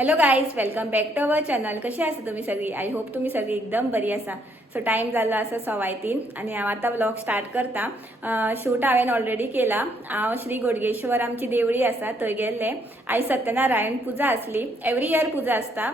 Hello guys, welcome back to our channel. कशी आसा तुम्ही सगळी? आय होप तुम्ही सगळी एकदम बरी आसा. सो टाइम झाला असं 3:15 आणि हांव आतां व्लॉग स्टार्ट करता. शूट हांवें ऑलरेडी केला. हांव श्री गोडगेश्वर आमची देवळी आसा थंय गेल्ले. आयज सत्यनारायण पुजा आसली. एवरी इयर पुजा आसता.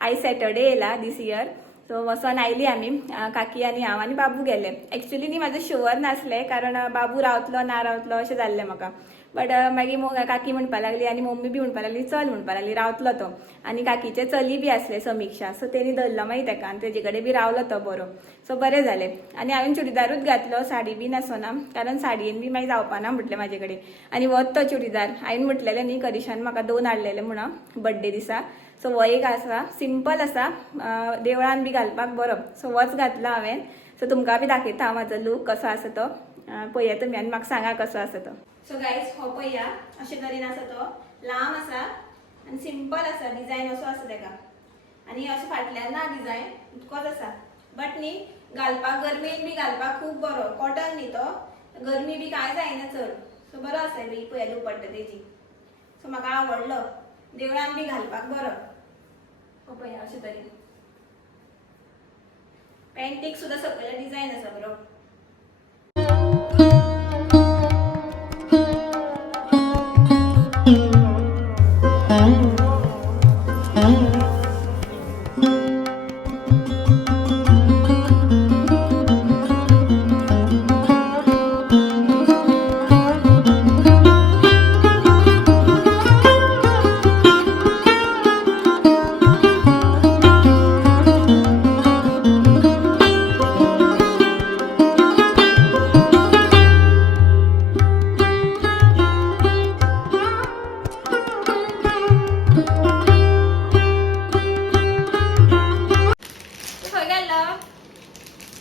आयज सॅटर्डे येयला दीस इयर. सो वचोन आयली आमी, काकी आनी हांव आनी बाबू गेले. एक्चुअली न्ही म्हाजें शुअर नासलें, कारण बाबू रावतलो ना रावतलो अशें जाल्लें म्हाका. बट मागीर काकी म्हणपा लागली आनी मम्मी बी म्हणपा लागली चल म्हणपा लागली, रावतलो तो. आनी काकीचे चली बी आसले समीक्षा, सो तेणी धरलो मागीर ताका आनी तेजे कडेन बी रावलो तो बरो. सो बरें जालें. आनी हांवें चुडीदारूच घातलो, साडी बी नासोना, कारण साडयेन बी मागीर जावपाना म्हटलें म्हाजे कडेन. आनी वच तो चुडीदार हांवें म्हटलेलें न्ही करिशान म्हाका 2 हाडलेले म्हणून बड्डे दिसा. सो हो एक आसा, सिंपल आसा, देवळान बी घालपाक बरो. सो होच घातलो हांवें. सो तुमकां बी दाखयता हांव म्हाजो लूक कसो आसा तो. पळया तुमी आनी म्हाका सांगा कसो आसा तो. सो गायज हो पळया, अशे तरेन आसा तो. लांब आसा आनी सिंपल आसा, डिझायन असो आसा तेका. आनी असो फाटल्यान ना डिझायन, इतकोच आसा. बट न्ही घालपाक गर्मेन बी घालपाक खूब बरो. कॉटन न्ही तो, गर्मी बी कांय जायना चड. सो बरो आसा बी, पळया दुपट्टा तेजी. सो म्हाका आवडलो, देवळान बी घालपाक बरो. हो पळया अशे तरेन. पॅन्टीक सुद्दां सकयल डिझायन आसा बरो.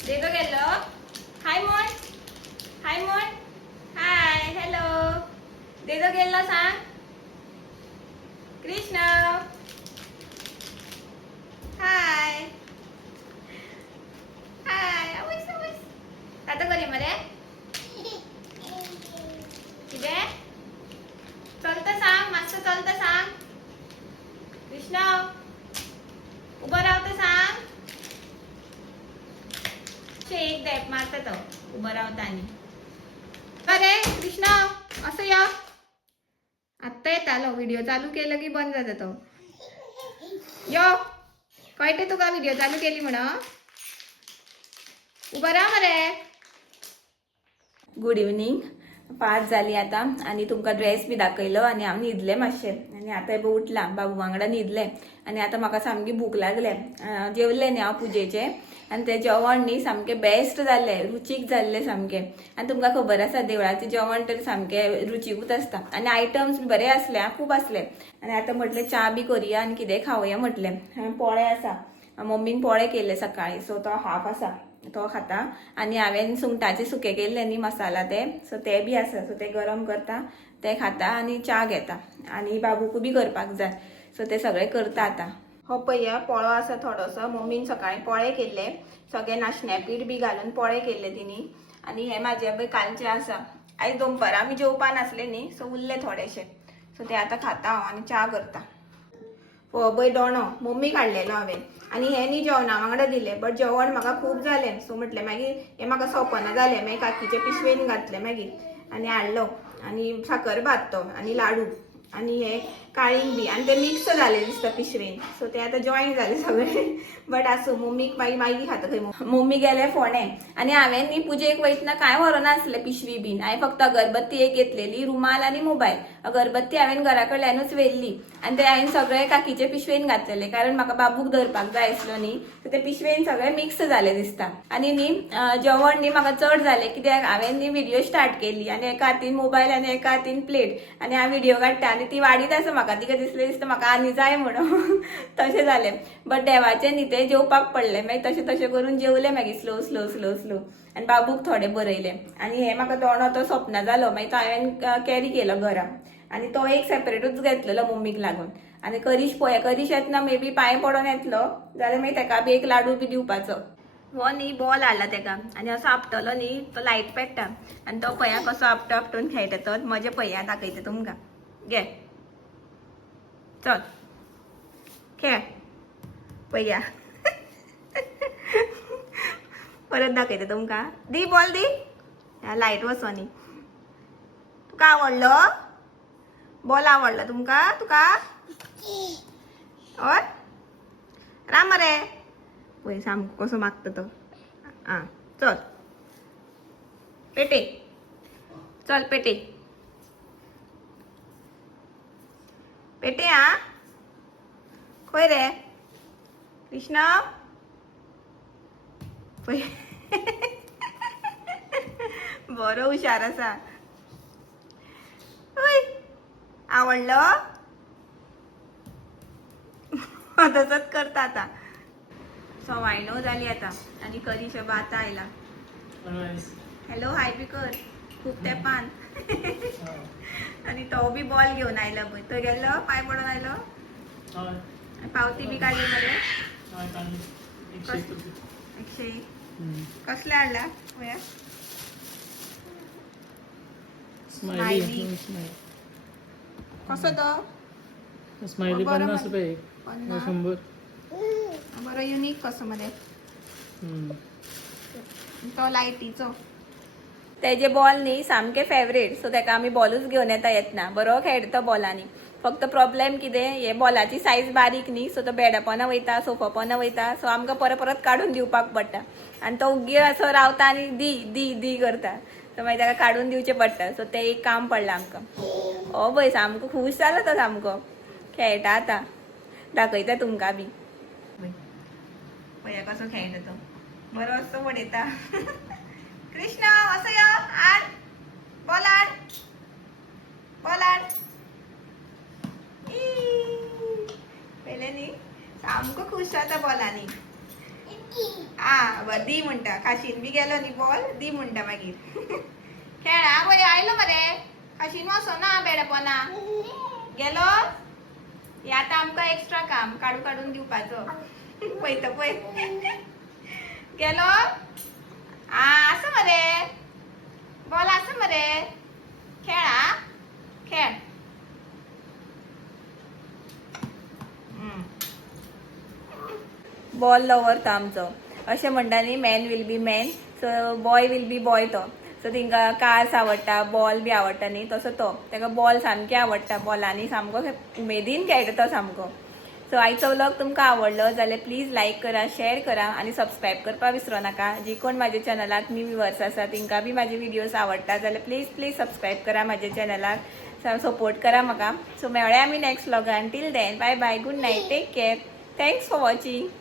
देदो गेलो. हाय मोन, हाय मोन, हाय हॅलो. देदो गेलो सांग. कृष्ण हाय हाय. आवयस आवयस आता करी मरे किदे चलता सांग, मस्त चलता सांग. कृष्ण उभं रावता सांग. एक दॅप मारता तो उभं रावता. आणि अरे कृष्ण असं या. आत्ता येतालो, व्हिडिओ चालू केलं की बंद जाता तो. यो कळटे तुका व्हिडिओ चालू केली म्हणून. उभं राहा मरे. Good evening. 5 जाली आता आणि तुमकां ड्रेस बी दाखयलो आनी हांव न्हिदलें मातशें. आनी आतां हें उठला, बाबू वांगडा न्हिदलें. आनी आतां म्हाका सामकी भूक लागले. जेवलें न्ही हांव पुजेचें. आनी तें जेवण न्ही सामकें बेस्ट जाल्लें, रुचीक जाल्लें सामकें. आनी तुमकां खबर आसा देवळाचें जेवण तर सामकें रुचीकूच आसता. आनी आयटम्स बी बरे आसले, खूब आसले. आनी आतां म्हटलें च्या बी करुया आनी कितें खावया म्हटलें. पोळे आसा, मम्मीन पोळे केले सकाळी, सो तो हाफ आसा तो खाता. आनी हांवें सुंगटाचे सुके केल्ले न्ही मसाला ते, सो ते बी आसा. सो ते गरम करता, ते खाता आनी च्या घेता. आनी बाबूकू बी करपाक जाय, सो ते सगळे करता आतां. हो पळया पोळो आसा थोडोसो. मम्मीन सकाळी पोळे केल्ले, सगळे नाशण्या पीठ बी घालून पोळे केल्ले तिणी. आनी हे म्हाजे पळय कालचे आसा. आयज दनपारां आमी जेवपा नासले न्ही, सो उरले थोडेशे. सो ते आतां खाता हांव आनी च्या करता. हो पळय दोणो मम्मी काडलेलो हांवें. आनी हे न्ही जेवणा वांगडा दिलें, बट जेवण म्हाका खूब जालें. सो म्हटलें मागीर हें म्हाका सोंपना जालें. मागीर काकीचे पिशवेन घातलें मागीर आनी हाडलो. आनी साकरभात तो आनी लाडू आनी हे काळींग बी. आनी ते मिक्स जालें दिसता पिशवेन. सो ते आतां जॉयन जालें सगळें. बट आसूं, मम्मीक मागीर मागी खाता खंय. मम्मी गेले फोणे. आनी हांवें न्ही पुजेक वयतना कांय व्हरोना नासलें पिशवी बीन. हांवें फक्त अगरबत्ती एक घेतलेली, रुमाल आनी मोबायल. अगरबत्ती हांवें घरा कडल्यानूच व्हेल्ली. आनी ते हांवें सगळे काकीचे पिशवेन घातलेले, कारण म्हाका बाबूक धरपाक जाय आसलो न्ही. सो ते पिशवेन सगळे मिक्स जाले दिसता. आनी न्ही जेवण न्ही म्हाका चड जालें, कित्याक हांवें न्ही व्हिडिओ स्टार्ट केली आनी एका हातीन मोबायल आनी एका हातीन प्लेट. आनी हांव व्हिडिओ काडटा आनी ती वाडीत आसा म्हाका. तिका दिसलें दिसता म्हाका आनी जाय म्हणून. तशें जालें. बट देवाचें न्ही तें जेवपाक पडलें. मागीर तशें तशें करून जेवलें मागीर स्लो स्लो स्लो स्लो. आनी बाबूक थोडें बरयलें. आनी हे म्हाका दोणो तो सोपना जालो. मागीर तो हांवें कॅरी केलो घरा. आनी तो एक सेपरेटूच घेतलेलो मम्मीक लागून. आनी करीश पळय, करीश येतना मे बी पांय पडोन येतलो जाल्यार मागीर ताका बी एक लाडू बी दिवपाचो. हो न्ही बॉल हाडला ताका आनी असो आपटलो न्ही तो लायट पेट्टा. आनी तो पळया कसो आपटो आपटून खेळटा तो. मजा पळया दाखयता तुमकां. घे चल. खेळ पया परत दाखयते तुमका दी बॉल दी लाईट वचोनी तुका आवडलं बॉल आवडला तुका और राम रे पळय सामको कसो मागता तो आं चल पेटे चल पेटे पेटे आं खंय रे कृष्णा पळय बरो हुशार आसा आवडलं तसंच करता आता सवाय 9 झाली आता आणि कधी शबा आता आयला हॅलो हाय बी कर खूप तेपान आणि तो बी बॉल घेऊन आयला पळय तो गेलो पाय पडून आयलो पावती बी काढली मध्ये 100 कसले हाडला पळया स्माइली कसो तो स्माइली 50 रुपये 100 बरो युनिक कसो मध्ये तो लायटीचो तेजे बॉल न्ही सामके फेवरेट सो तेका आमी बॉलूच घेवन येत ना बरो खेळटा बॉलांनी फक्त प्रॉब्लेम कितें हे बॉलाची सायज बारीक न्ही सो तो बेडापोना वयता सोफापोना वयता सो आमकां परत परत काडून दिवपाक पडटा आनी तो उग्गी असो रावता आनी दी दी दी करता सो मागीर ताका काडून दिवचें पडटा सो तें एक काम पडलां आमकां हो पळय सामको खूश जालो तो सामको खेळटा आतां दाखयता तुमकां बी पळया कसो खेळटा तो बरो असो पडयता कृष्णा असो यो आड बॉल पयले न्ही सामको खुश जाता बॉलांनी आ दी म्हणटा खाशीन बी गेलो न्ही बॉल दी म्हणटा मागीर खेळ आ पळय आयलो मरे खाशीन वचो ना बेडपोना गेलो हे आतां आमकां एक्स्ट्रा काम काडून दिवपाचो पळयता पळय गेलो आसा मरे बॉल आसा मरे खेळ खेळ बॉल लवर तो आमचो अशें म्हणटा न्ही man will be man so boy will be boy तो सो तांकां कार्स आवडटा बॉल बी आवडटा न्ही तसो तो ताका बॉल सामके आवडटा बॉलांनी सामको उमेदीन खेळटा तो सामको सो आयचो व्लॉग तुमकां आवडलो जाल्यार प्लीज लायक करा शेअर करा आणि सबस्क्राईब करपाक विसरो नाका जी कोण म्हाज्या चॅनलाक न्यू व्ह्यूअर्स आसा तांकां बी म्हाजे व्हिडिओज आवडटा जाल्यार प्लीज सबस्क्राईब करा म्हाज्या चॅनलाक सपोर्ट करा म्हाका सो मेळ्या आमी नेक्स्ट व्लॉगान till then bye bye good night take care thanks for watching